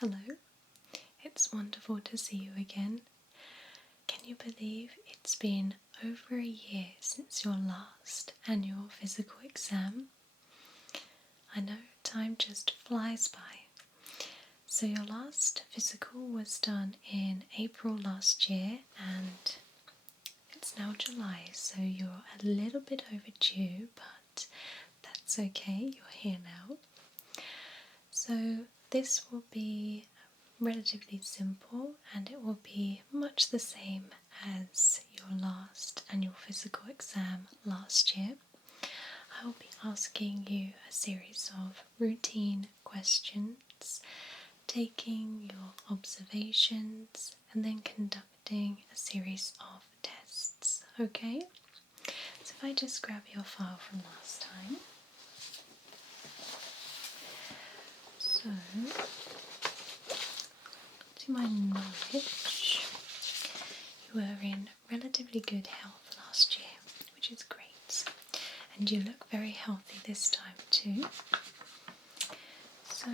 Hello, it's wonderful to see you again. Can you believe it's been over a year since your last annual physical exam? I know time just flies by. So your last physical was done in April last year and it's now July, so you're a little bit overdue, but that's okay, you're here now. So this will be relatively simple and it will be much the same as your last annual physical exam last year. I will be asking you a series of routine questions, taking your observations and then conducting a series of tests, okay? So if I just grab your file from last time. So, to my knowledge, you were in relatively good health last year, which is great. And you look very healthy this time too. So,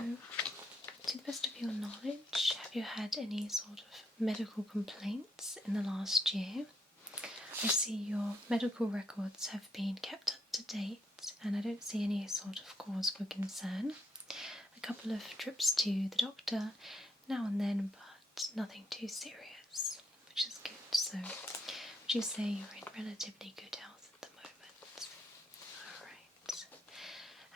to the best of your knowledge, have you had any sort of medical complaints in the last year? I see your medical records have been kept up to date and I don't see any sort of cause for concern. A couple of trips to the doctor now and then, but nothing too serious, which is good. So, would you say you're in relatively good health at the moment? Alright.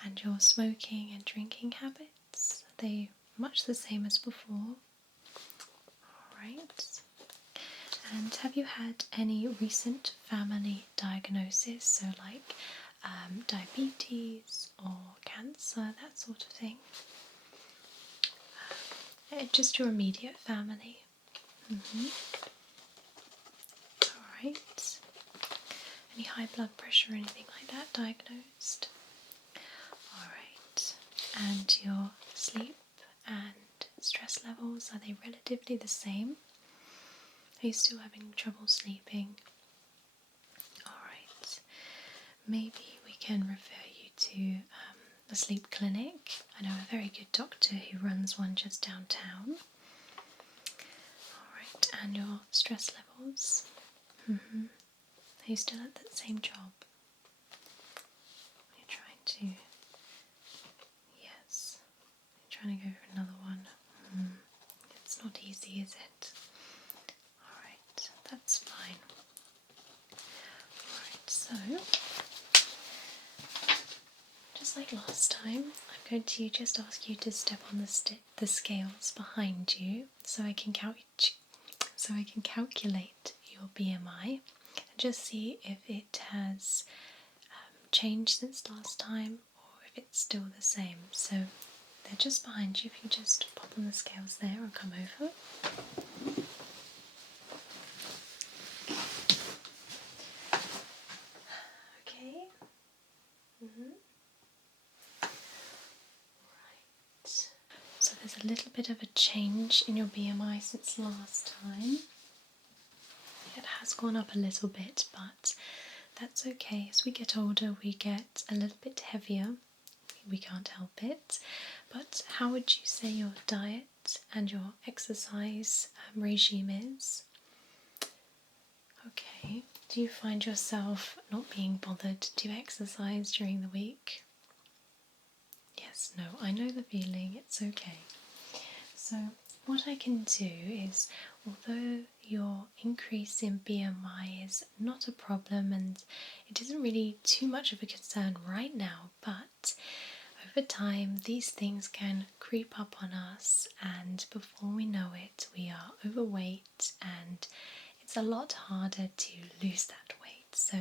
And your smoking and drinking habits, are they much the same as before? Alright. And have you had any recent family diagnosis, so like diabetes or cancer, that sort of thing? Just your immediate family. Alright. Any high blood pressure or anything like that diagnosed? Alright. And your sleep and stress levels, are they relatively the same? Are you still having trouble sleeping? Alright. Maybe we can refer you to a sleep clinic. I know a very good doctor who runs one just downtown. Alright, and your stress levels? Are you still at that same job? You're trying to... Yes. You're trying to go for another one. It's not easy, is it? Alright, that's fine. Alright, so... just like last time, I'm going to just ask you to step on the scales behind you so I can calculate your BMI and just see if it has changed since last time or if it's still the same. So they're just behind you. If you just pop on the scales there or come over. Okay. So there's a little bit of a change in your BMI since last time. It has gone up a little bit, but that's okay. As we get older, we get a little bit heavier. We can't help it. But how would you say your diet and your exercise regime is? Okay. Do you find yourself not being bothered to exercise during the week? Yes, no, I know the feeling, it's okay. So what I can do is, although your increase in BMI is not a problem and it isn't really too much of a concern right now, but over time these things can creep up on us and before we know it we are overweight and it's a lot harder to lose that weight. So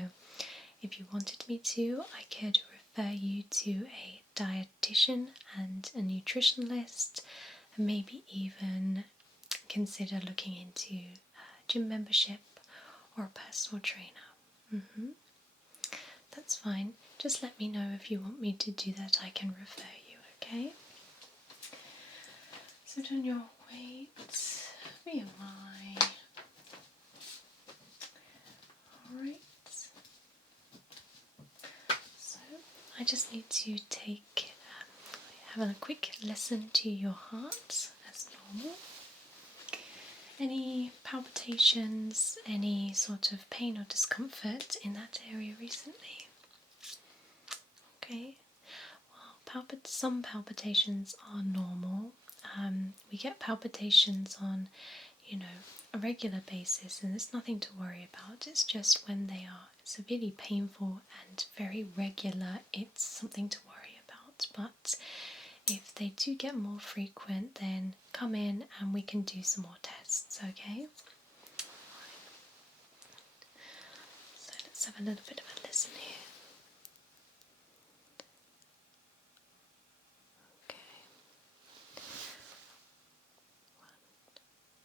if you wanted me to, I could refer you to a dietitian and a nutritionist and maybe even consider looking into a gym membership or a personal trainer. That's fine. Just let me know if you want me to do that. I can refer you, okay? So on your weight, BMI. Alright. So I just need to have a quick listen to your heart as Any palpitations, any sort of pain or discomfort in that area recently? Okay, well, some palpitations are normal. We get palpitations on, a regular basis, and there's nothing to worry about. It's just when they are severely painful and very regular, it's something to worry about. But if they do get more frequent, then come in and we can do some more tests, okay? So let's have a little bit of a listen here. Okay. 1,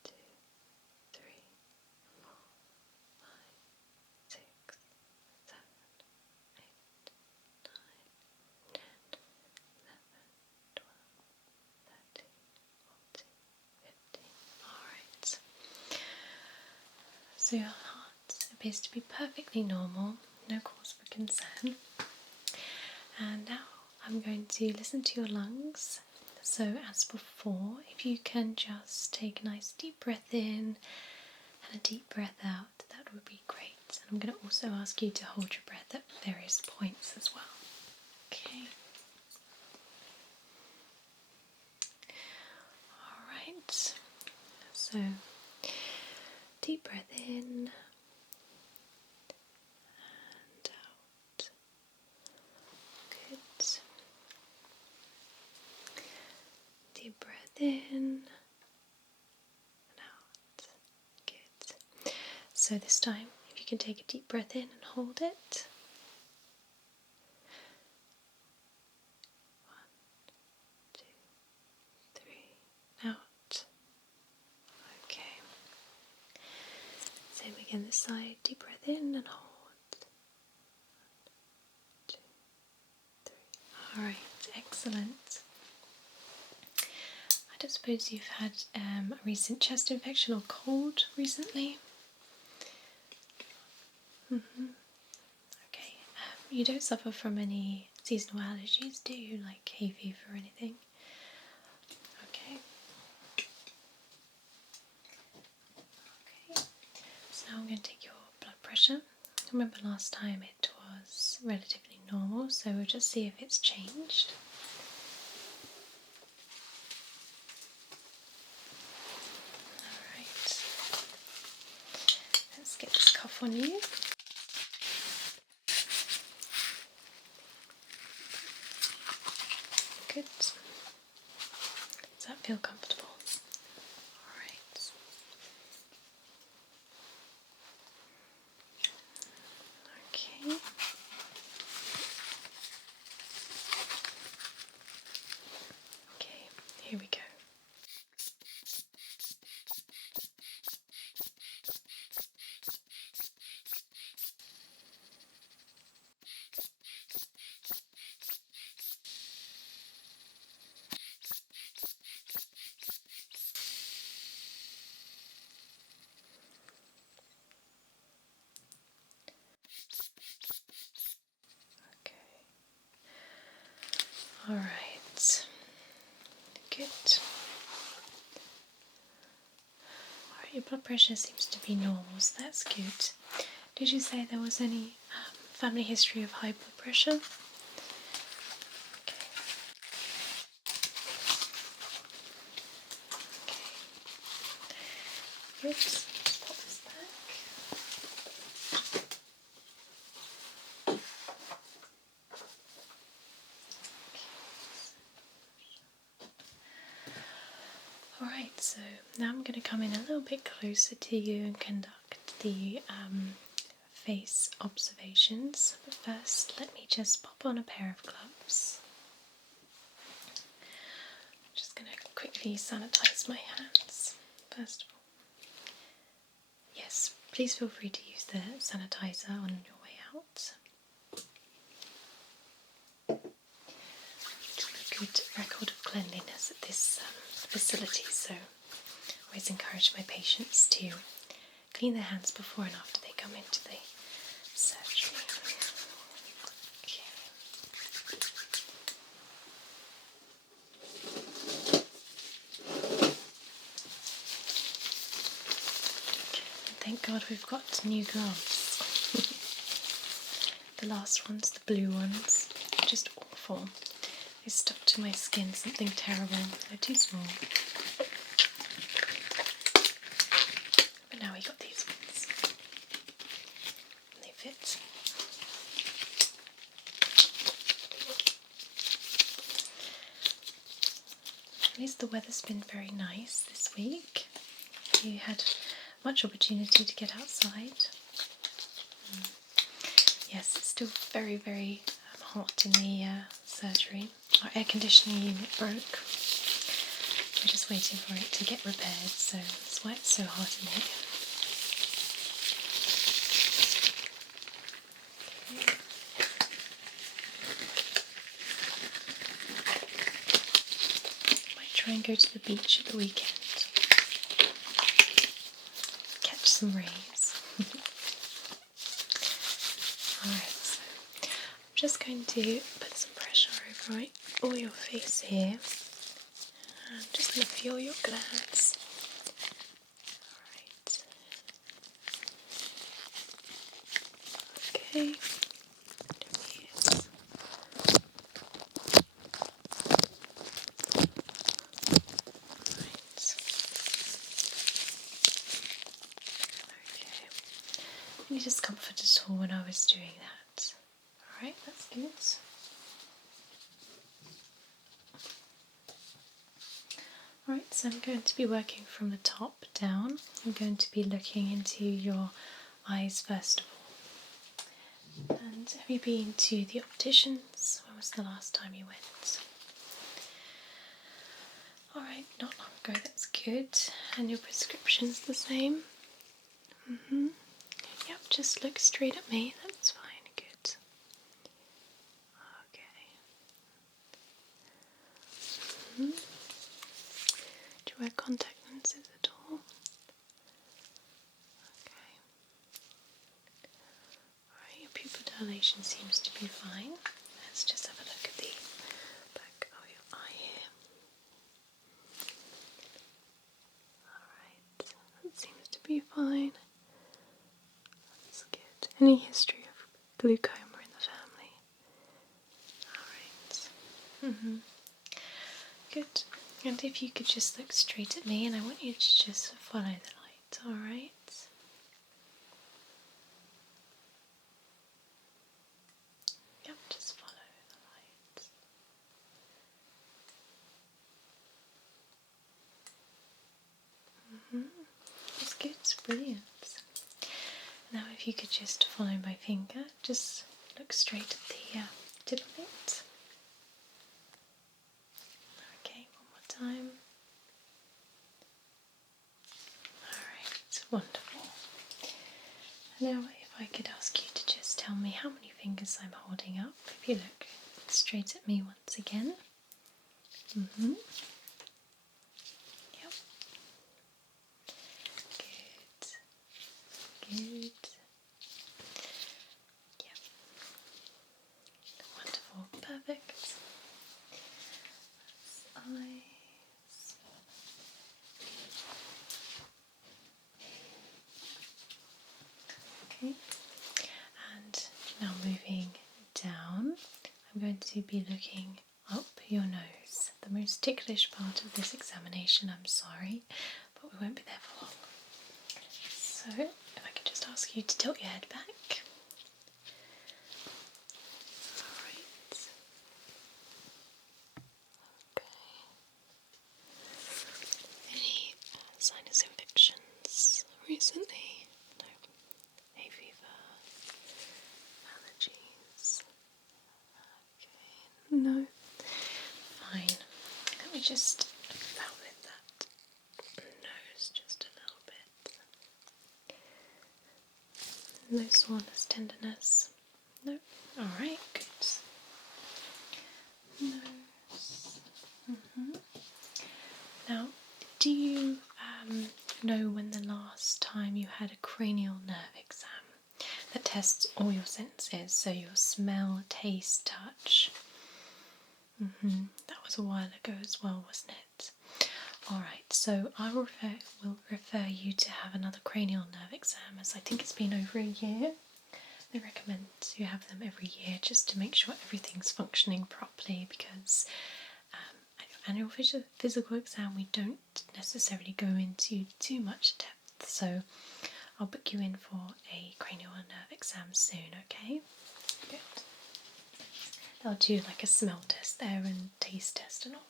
2, 3, 4, 5, 6, 7, 8, 9, 10, 11, 12, 13, 14, 15. Alright. So your heart appears to be perfectly normal, no cause for concern. And now I'm going to listen to your lungs. So as before, if you can just take a nice deep breath in and a deep breath out, that would be great. And I'm going to also ask you to hold your breath at various points as well. Okay. Alright. So deep breath in and out. Good. Deep breath in and out. Good. So this time, if you can take a deep breath in and hold it. 1, 2, 3, out. Okay. Same again this side. Deep breath in and hold. 1, 2, 3. Alright, excellent. I don't suppose you've had a recent chest infection or cold recently? Okay. You don't suffer from any seasonal allergies, do you? Like hay fever or anything? Okay. Okay. So now I'm going to take your blood pressure. Remember last time it was relatively normal, so we'll just see if it's changed. Alright. Let's get this cuff on you. Good. Does that feel comfortable? Alright. Okay. Okay, here we go. Alright, good. Alright, your blood pressure seems to be normal, so that's good. Did you say there was any family history of high blood pressure? Okay. Good. Just pop this back. Alright, so now I'm going to come in a little bit closer to you and conduct the face observations. But first, let me just pop on a pair of gloves. I'm just going to quickly sanitize my hands, first of all. Yes, please feel free to use the sanitizer on your way out. Good record of cleanliness at this facility, so I always encourage my patients to clean their hands before and after they come into the surgery. Okay. thank God we've got new gloves. The last ones, the blue ones, just awful. They stuck to my skin, something terrible. They're too small. But now we got these ones. They fit. At least the weather's been very nice this week. You had much opportunity to get outside. Yes, it's still very, very hot in the surgery. Our air conditioning unit broke. We're just waiting for it to get repaired, so that's why it's so hot in here. Try and go to the beach at the weekend. Catch some rays. Alright, so I'm just going to put some pressure over all your face here. I'm just going to feel your glands. Alright. Okay. Any discomfort at all when I was doing that? Alright, that's good. Alright, so I'm going to be working from the top down. I'm going to be looking into your eyes first of all. And have you been to the opticians? When was the last time you went? Alright, not long ago, that's good. And your prescription's the same? Yep, just look straight at me, that's fine, good. Okay. Do you wear contact lenses at all? Okay. Alright, your pupil dilation seems to be fine. Let's just have a look at the back of your eye here. Alright, that seems to be fine. Any history of glaucoma in the family? Alright. Good. And if you could just look straight at me, and I want you to just follow the light, alright? Yep, just follow the light. That's good, brilliant. Now if you could just follow my finger, just look straight at the tip of it. Okay, one more time. Alright, wonderful. Now if I could ask you to just tell me how many fingers I'm holding up. If you look straight at me once again. Yep. Good. Yep. Wonderful. Perfect. Eyes. Okay. And now moving down, I'm going to be looking up your nose. The most ticklish part of this examination, I'm sorry, but we won't be there for long. So, if I could just ask you to tilt your head back. Alright. Okay. Any sinus infections recently? No. Hay fever? Allergies? Okay. No. Fine. Let me just velvet that nose just a little bit. No soreness, tenderness. No. Alright, good. Nose. Now, do you know when the last time you had a cranial nerve exam that tests all your senses, so your smell, taste, touch? That was a while ago as well, wasn't it? Alright, so I will refer you to have another cranial nerve exam, as I think it's been over a year. They recommend to have them every year just to make sure everything's functioning properly, because at your annual physical exam we don't necessarily go into too much depth, so I'll book you in for a cranial nerve exam soon, okay? Good. They'll do like a smell test there and taste test and all of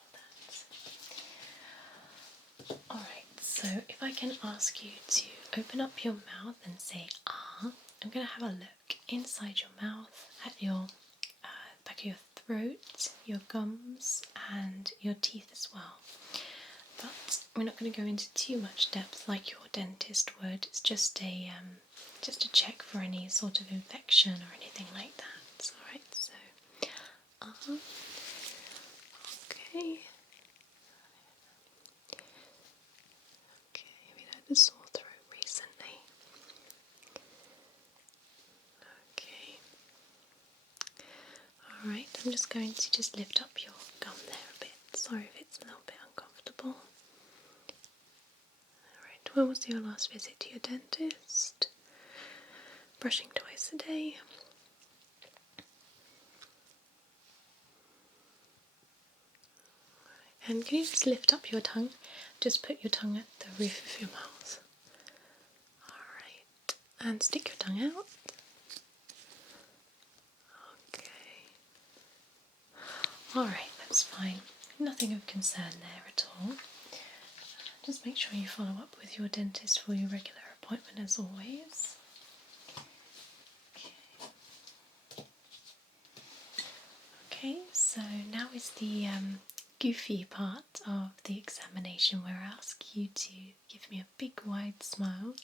that. Alright, so if I can ask you to open up your mouth and say ah, I'm going to have a look inside your mouth at your back of your throat, your gums and your teeth as well. But we're not going to go into too much depth like your dentist would. It's just a check for any sort of infection or anything like that. Alright, so okay. Okay, have you had a sore throat recently? Okay. Alright, I'm just going to just lift up your gum there a bit. Sorry if it's a little bit uncomfortable. Alright, when was your last visit to your dentist? Brushing twice a day. And can you just lift up your tongue? Just put your tongue at the roof of your mouth. Alright, and stick your tongue out. Okay. Alright, that's fine. Nothing of concern there at all. Just make sure you follow up with your dentist for your regular appointment as always. Okay, so now is the goofy part of the examination, where I ask you to give me a big wide smile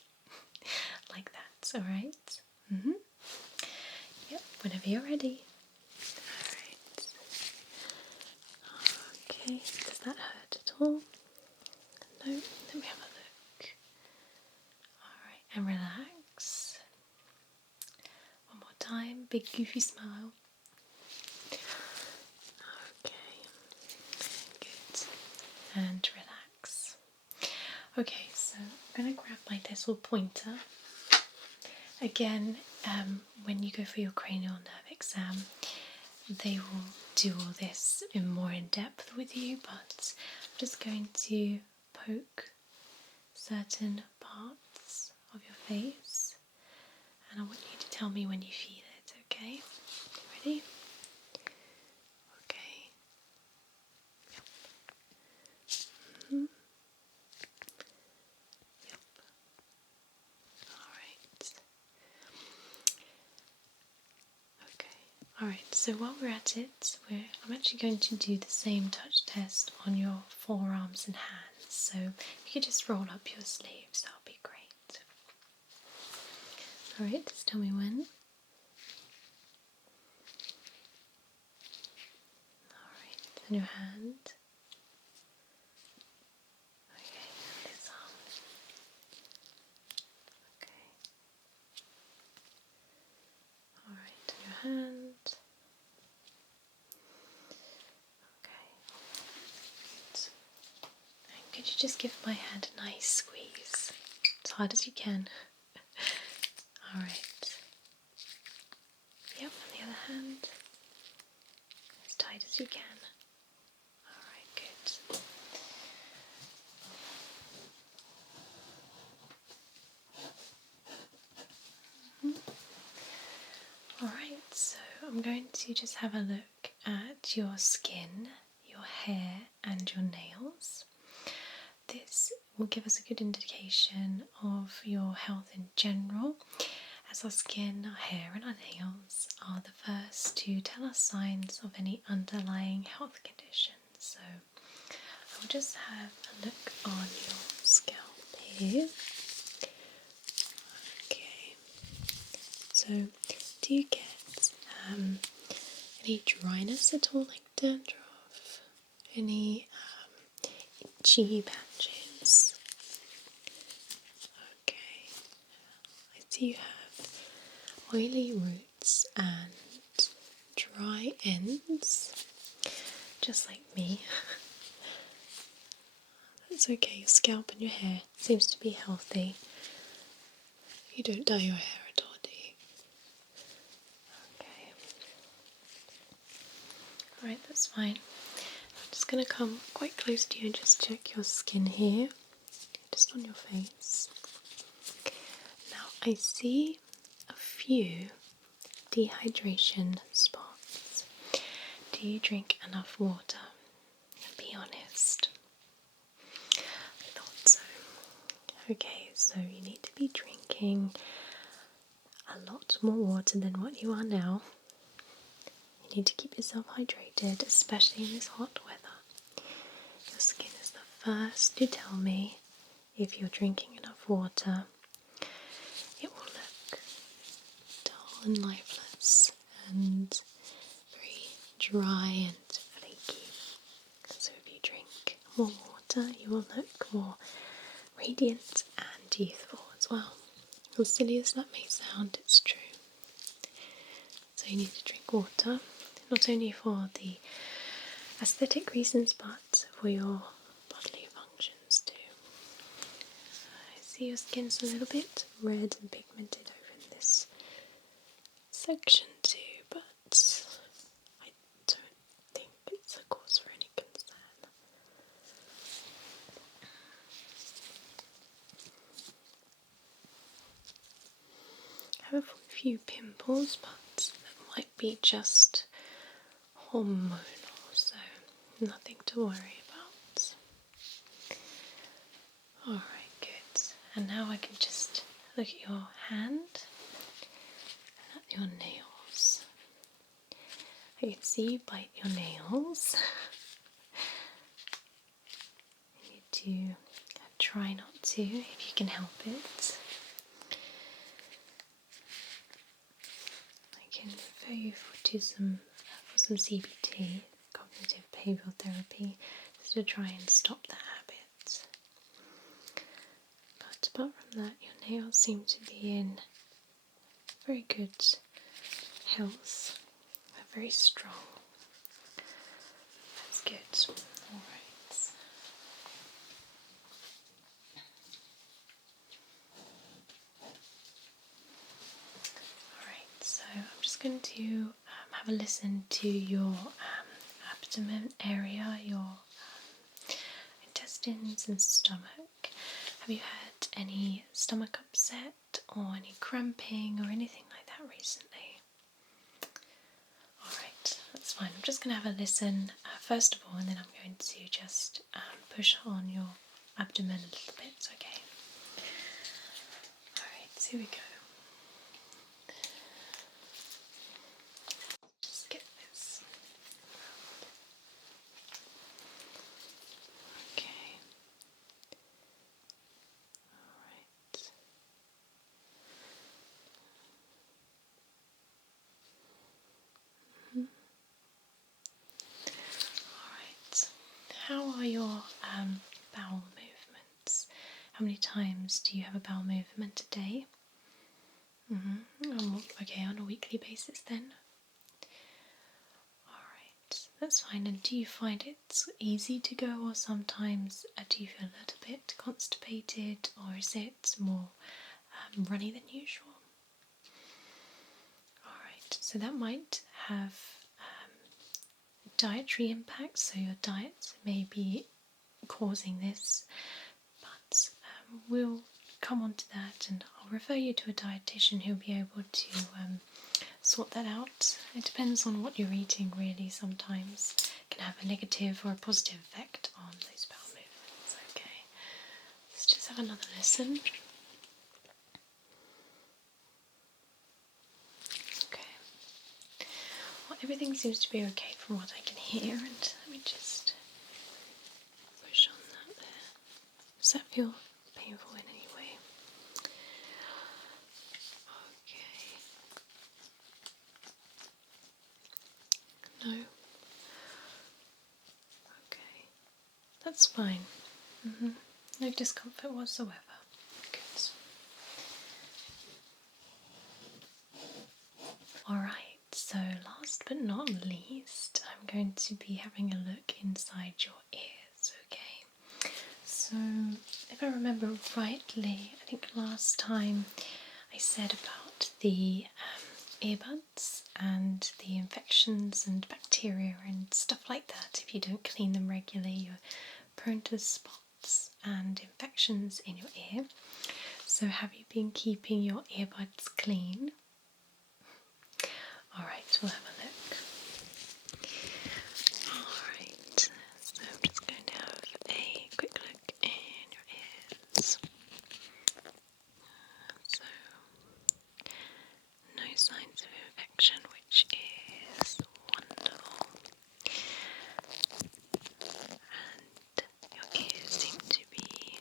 like that, alright? Yep, whenever you're ready. Alright. Okay, does that hurt at all? No? Let me have a look. Alright, and relax. One more time, big goofy smile. Okay, good. And relax. Okay, so I'm going to grab my little pointer. Again, when you go for your cranial nerve exam, they will do all this more in depth with you, but I'm just going to poke certain parts of your face, and I want you to tell me when you feel it, okay? Ready? Okay. Yep. Yep. Alright. Okay. Alright, so while we're at it, I'm actually going to do the same touch test on your forearms and hands. So if you could just roll up your sleeves, that'll be great. Alright, just tell me when. Alright, and your hand. Okay, and this arm. Okay. Alright, and your hand. Could you just give my hand a nice squeeze, as hard as you can? Alright. Yep, and the other hand, as tight as you can. Alright, good. Alright, so I'm going to just have a look at your skin, your hair and your nails. This will give us a good indication of your health in general, as our skin, our hair and our nails are the first to tell us signs of any underlying health conditions. So I'll just have a look on your scalp here. Okay, so do you get any dryness at all, like dandruff? Any itchy patches? Okay, I see you have oily roots and dry ends, just like me. That's okay, your scalp and your hair seems to be healthy. You don't dye your hair at all, do you? Okay. Alright, that's fine. I'm just going to come quite close to you and just check your skin here, just on your face. Now, I see a few dehydration spots. Do you drink enough water? Be honest. I thought so. Okay, so you need to be drinking a lot more water than what you are now. You need to keep yourself hydrated, especially in this hot weather. Your skin is the first to tell me if you're drinking enough water. It will look dull and lifeless and very dry and flaky. So if you drink more water, you will look more radiant and youthful as well. As silly as that may sound, it's true. So you need to drink water, not only for the aesthetic reasons, but for your bodily functions too. I see your skin's a little bit red and pigmented over in this section too, but I don't think it's a cause for any concern. I have a few pimples, but that might be just hormonal, so nothing to worry about. Alright, good. And now I can just look at your hand and at your nails. I can see you bite your nails. You need to try not to if you can help it. I can refer you for some CBT, cognitive behavioural therapy, just to try and stop the habit. But apart from that, your nails seem to be in very good health. They're very strong. That's good. Alright. Alright, so I'm just going to have a listen to your abdomen area, your intestines and stomach. Have you had any stomach upset or any cramping or anything like that recently? Alright, that's fine. I'm just going to have a listen first of all, and then I'm going to just push on your abdomen a little bit, okay? Alright, here we go. Just get this. Okay. Alright. Alright. How are your bowel movements? How many times do you have a bowel movement a day? Okay, on a weekly basis then? Alright, that's fine. And do you find it easy to go, or sometimes do you feel a little bit constipated, or is it more runny than usual? Alright, so that might have dietary impacts, so your diet may be causing this, but we'll come on to that, and I'll refer you to a dietitian who'll be able to sort that out. It depends on what you're eating, really. Sometimes it can have a negative or a positive effect on those bowel movements. Okay, let's just have another listen. Okay, well, everything seems to be okay from what I can hear, and let me just push on that there. Does that feel painful in any way? Okay. No? Okay. That's fine. No discomfort whatsoever. Good. Alright, so last but not least, I'm going to be having a look inside your ears, okay? So So, if I remember rightly, I think last time I said about the earbuds and the infections and bacteria and stuff like that. If you don't clean them regularly, you're prone to spots and infections in your ear. So, have you been keeping your earbuds clean? Alright, we'll have a look. Alright, so I'm just going to have a quick look in your ears. So, no signs of infection, which is wonderful. And your ears seem to be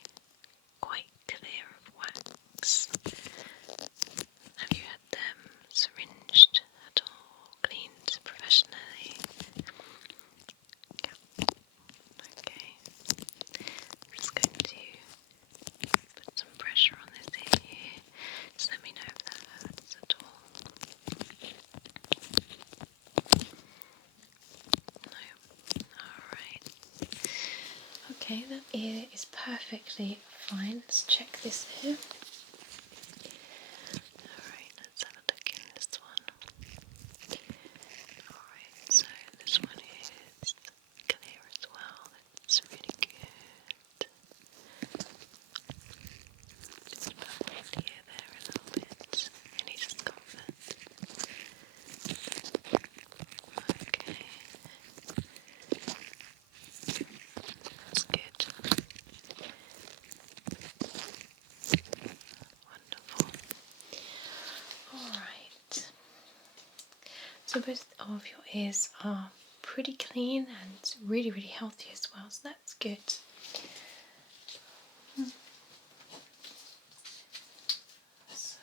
quite clear of wax. Have you had them syringed at all, cleaned professionally? Yeah. Okay. I'm just going to put some pressure on this ear here. Just let me know if that hurts at all. No. Alright. Okay, that ear is perfectly fine. Let's check this ear. Alright, let's have a look in this one. Alright, so this one is clear as well. That's really good. Just perfect ear there a little bit. Any discomfort? Okay. That's good. Wonderful. Alright. So both of your ears are pretty clean and really, really healthy as well, so that's good. So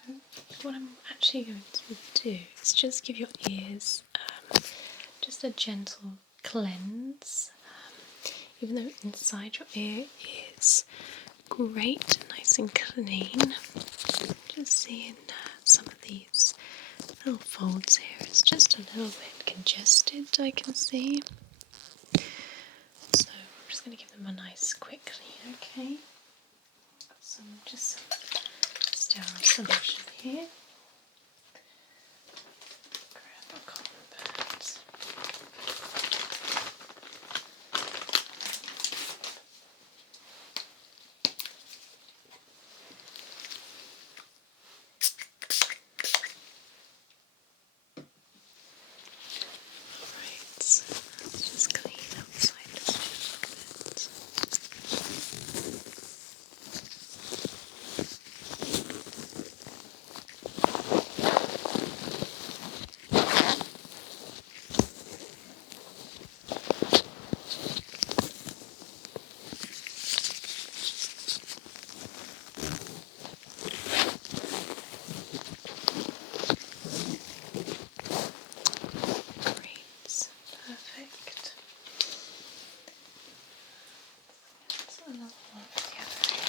what I'm actually going to do is just give your ears just a gentle cleanse. Even though inside your ear is great, nice and clean, just seeing some of these little folds here. It's just a little bit congested, I can see. So I'm just going to give them a nice quick clean, okay? Got some sterile solution here. Grab a cotton pad. Alright, let's just clean outside this a little bit. Great, perfect. That's another one for the other ear.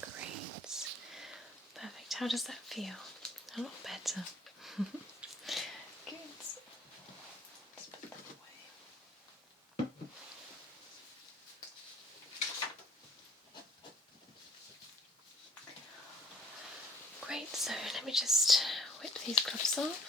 Great. Perfect. How does that feel? A lot better. Good. Let's put them away. Great, so let me just whip these gloves off.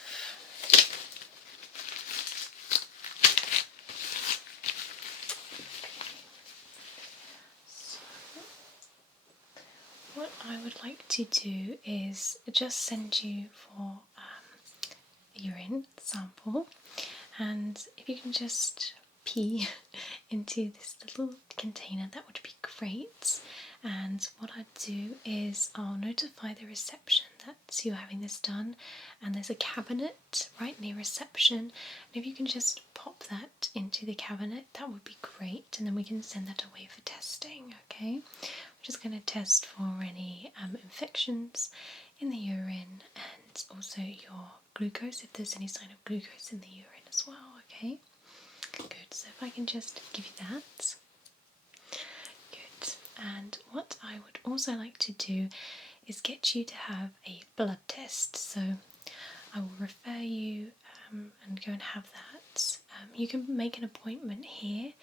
What I would like to do is just send you for a urine sample, and if you can just pee into this little container, that would be great. And what I do is I'll notify the reception that you're having this done, and there's a cabinet right near reception, and if you can just pop that into the cabinet, that would be great, and then we can send that away for testing. Okay, we're just going to test for any infections in the urine, and also your glucose, if there's any sign of glucose in the urine as well. Okay, good. So if I can just give you that. Good. And what I would also like to do is get you to have a blood test. So I will refer you and go and have that. You can make an appointment here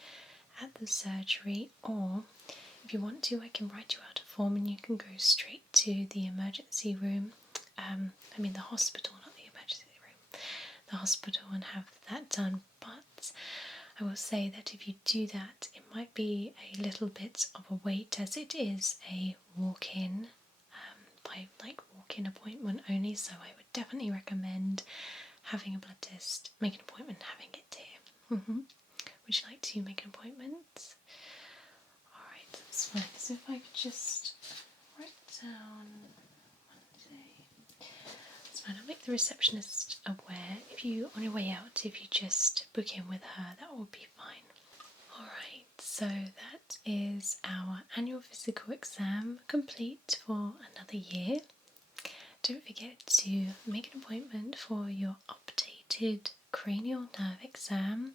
at the surgery, or if you want to, I can write you out a form and you can go straight to the emergency room. The hospital, not the emergency room. The hospital, and have that done. But I will say that if you do that, it might be a little bit of a wait, as it is a walk-in, walk-in appointment only. So I would definitely recommend having a blood test, make an appointment, and having it here. Would you like to make an appointment? Alright, that's fine. So if I could just write down Monday. That's fine, I'll make the receptionist aware. If you, on your way out, if you just book in with her, that will be fine. Alright, so that is our annual physical exam complete for another year. Don't forget to make an appointment for your updated cranial nerve exam.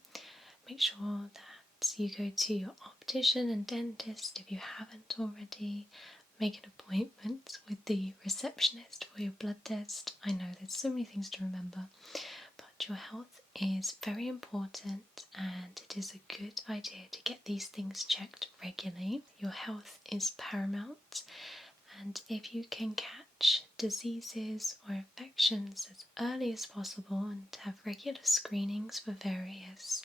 Make sure that you go to your optician and dentist if you haven't already. Make an appointment with the receptionist for your blood test. I know there's so many things to remember, but your health is very important, and it is a good idea to get these things checked regularly. Your health is paramount, and if you can catch diseases or infections as early as possible and have regular screenings for various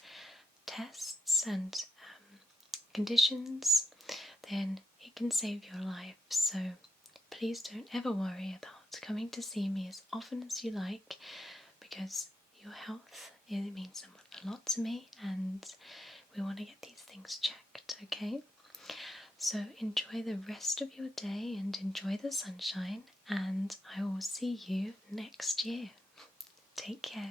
tests and conditions, then it can save your life. So please don't ever worry about coming to see me as often as you like, because your health, it means a lot to me, and we want to get these things checked. Okay, so enjoy the rest of your day and enjoy the sunshine, and I will see you next year. Take care.